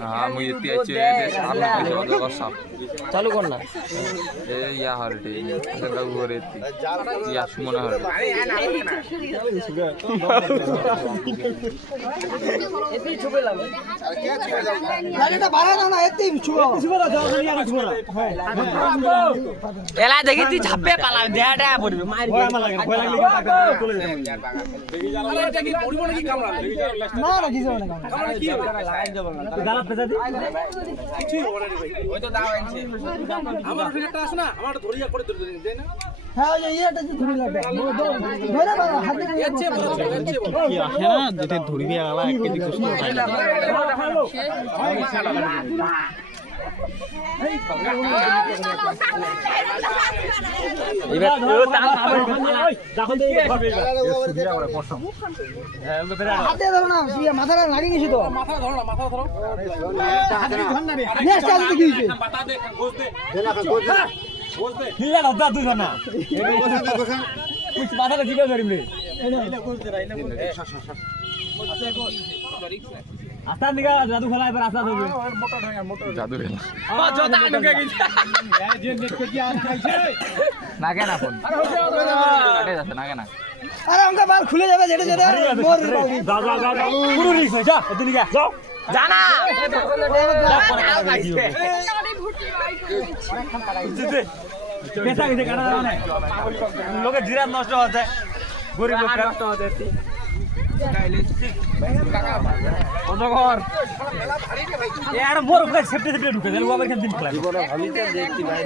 हाँ मुझे चालू करना या हरटे या सुमना हरटे এলা দেখি তুই ঝাপে পালা দেয়াটা পড়বে মারি ভয় আমার লাগে ভয় লাগলে চলে যাবে এটা কি পড়িব নাকি কামড়া না না কিছু না কামড়া কি হবে লাগাই যাব না দাঁড়া পেছা দি কিছু হবে না ভাই ওই তো দাও আনছে আমার ফিগারটা আছে না আমারটা ধরিয়া করে ধরে দেই না হ্যাঁ ওই এইটা যে ধরি লাগবে ধরে বাবা হাতে এচ্ছে বড় কি আসে না যেটা ধরিবে আলা একটি দিকে সুন্দর হয় হাতে ধরো না মাথাটা লাগিয়ে গেছি তো মাথা ধরো না মাথা ধরো নেক্সট আসতে কি হইছে মাথা দে গোস দে গোস দে হিলা দাদা তুই না কুছ মাথাটা ঠিক করে রে এটা গোস দে রাইলে আচ্ছা গোস আস্তা নিগা জাদু খেলা এবার আস্তা হবে মোটর হয় মোটর জাদু খেলা ও জোতা ঢুকে গেছে এই যে নেট কে কি আর খাইছে না কেন ফোন আরে যাচ্ছে না কেন আরে আমাকে বাল খুলে যাবে যেটা যেটা মোর যা যা যা পুরো রিস্ক যা এদিকে যা যাও জানা পেশা গেছে কাটা দাও না লোকে জিরাত নষ্ট হচ্ছে গরিব লোক নষ্ট হচ্ছে অন্ধকার এ আর মোর উপরে সেফটি সেফটি ঢুকে দিল আবার কেন দিন খেলা জীবন ভাবিতে দেখতি ভাই